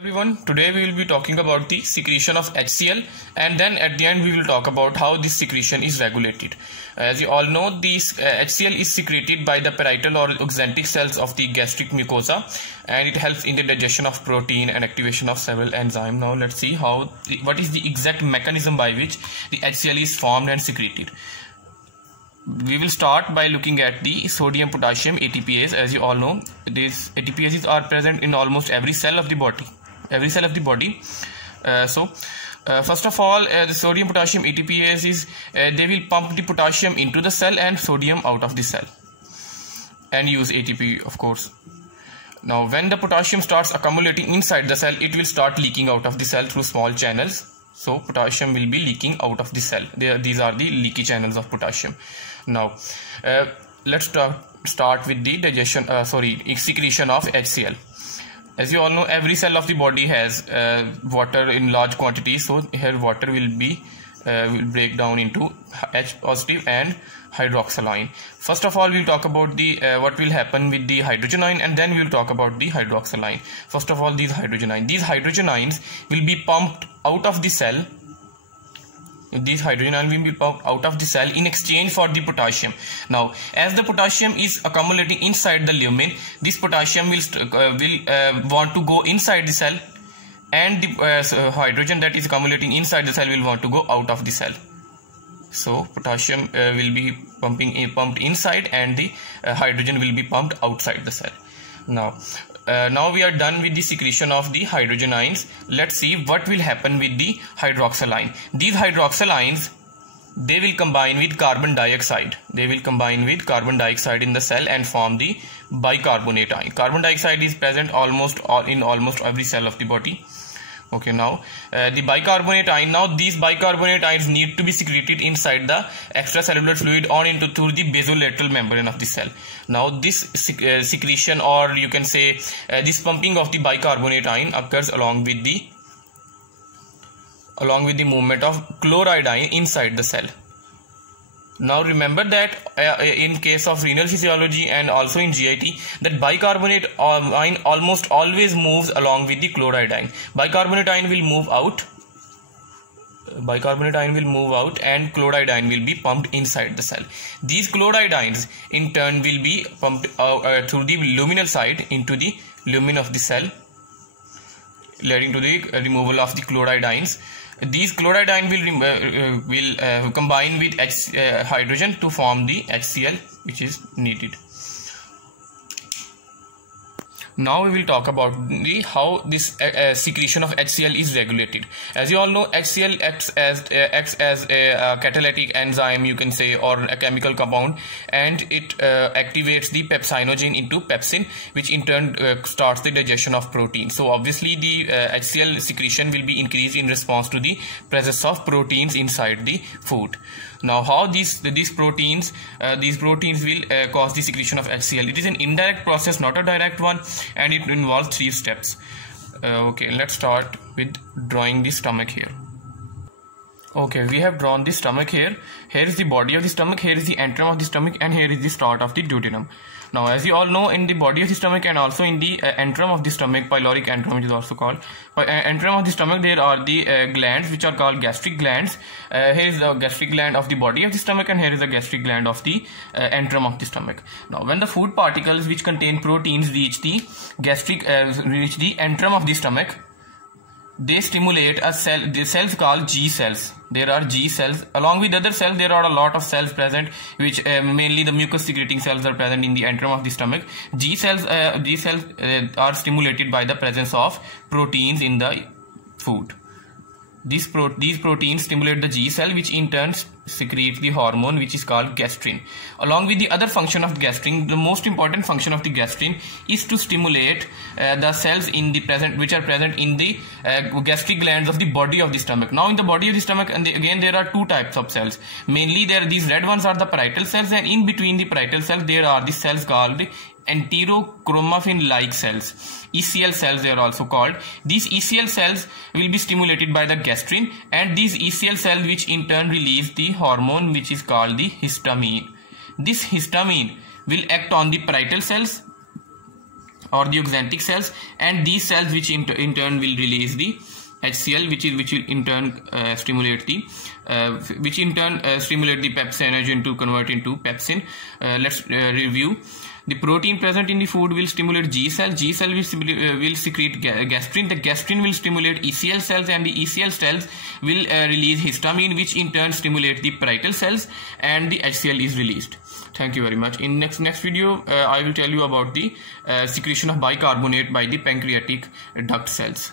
Everyone, today we will be talking about the secretion of HCl, and then at the end we will talk about how this secretion is regulated. As you all know, this HCl is secreted by the parietal or oxyntic cells of the gastric mucosa, and it helps in the digestion of protein and activation of several enzymes. Now let's see what is the exact mechanism by which the HCl is formed and secreted. We will start by looking at the sodium potassium ATPase. As you all know, these ATPases are present in almost every cell of the body. First of all, the sodium potassium ATPases, they will pump the potassium into the cell and sodium out of the cell and use ATP, of course. Now when the potassium starts accumulating inside the cell, it will start leaking out of the cell through small channels. So potassium will be leaking out of the cell. These are the leaky channels of potassium. Now let's start with the secretion of HCl. As you all know, every cell of the body has water in large quantities. So here water will break down into H positive and hydroxyl. First of all, we'll talk about the what will happen with the hydrogen ion, and then we'll talk about the hydroxyl. First of all, these hydrogen ions will be pumped out of the cell. These hydrogen ions will be pumped out of the cell in exchange for the potassium. Now, as the potassium is accumulating inside the lumen, this potassium will want to go inside the cell, and the hydrogen that is accumulating inside the cell will want to go out of the cell. So potassium will be pumped inside, and the hydrogen will be pumped outside the cell. Now we are done with the secretion of the hydrogen ions. Let's see what will happen with the hydroxyl ion. These hydroxyl ions, they will combine with carbon dioxide. They will combine with carbon dioxide in the cell and form the bicarbonate ion. Carbon dioxide is present in almost every cell of the body. Okay, now the bicarbonate ion. Now these bicarbonate ions need to be secreted inside the extracellular fluid through the basolateral membrane of the cell. Now this secretion, or you can say this pumping of the bicarbonate ion, occurs along with the movement of chloride ion inside the cell. Now remember that in case of renal physiology and also in GIT, that bicarbonate ion almost always moves along with the chloride ion. Bicarbonate ion will move out and chloride ion will be pumped inside the cell. These chloride ions in turn will be pumped through the luminal side into the lumen of the cell, leading to the removal of the chloride ions. These chloride ions will combine with hydrogen to form the HCl, which is needed. Now we will talk about how this secretion of HCl is regulated. As you all know, HCl acts as a catalytic enzyme, you can say, or a chemical compound, and it activates the pepsinogen into pepsin, which in turn starts the digestion of protein. So obviously the HCl secretion will be increased in response to the presence of proteins inside the food. Now how these proteins will cause the secretion of HCl. It is an indirect process, not a direct one, and it involves 3 steps. Okay, let's start with drawing the stomach here. Okay, we have drawn the stomach here. Here is the body of the stomach, here is the antrum of the stomach, and here is the start of the duodenum. Now, as you all know, in the body of the stomach and also in the antrum of the stomach, pyloric antrum, which is also called antrum of the stomach, there are the glands which are called gastric glands. Here is the gastric gland of the body of the stomach, and here is the gastric gland of the antrum of the stomach. Now, when the food particles which contain proteins reach the antrum of the stomach, they stimulate the cells called G cells. There are G cells. Along with other cells, there are a lot of cells present, which mainly the mucus secreting cells are present in the antrum of the stomach. G cells are stimulated by the presence of proteins in the food. These proteins stimulate the G cell, which in turn secretes the hormone which is called gastrin. Along with the other function of gastrin, the most important function of the gastrin is to stimulate the cells which are present in the gastric glands of the body of the stomach. Now in the body of the stomach, and again there are 2 types of cells. Mainly these red ones are the parietal cells, and in between the parietal cells there are the cells called Enterochromaffin like cells. ECL cells they are also called. These ECL cells will be stimulated by the gastrin, and these ECL cells which in turn release the hormone which is called the histamine. This histamine will act on the parietal cells or the oxyntic cells, and these cells which in turn will release the HCl, which will in turn stimulate the pepsin engine to convert into pepsin. Let's review. The protein present in the food will stimulate G cell. G cell will secrete gastrin. The gastrin will stimulate ECL cells, and the ECL cells will release histamine, which in turn stimulate the parietal cells, and the HCl is released. Thank you very much. In next video, I will tell you about the secretion of bicarbonate by the pancreatic duct cells.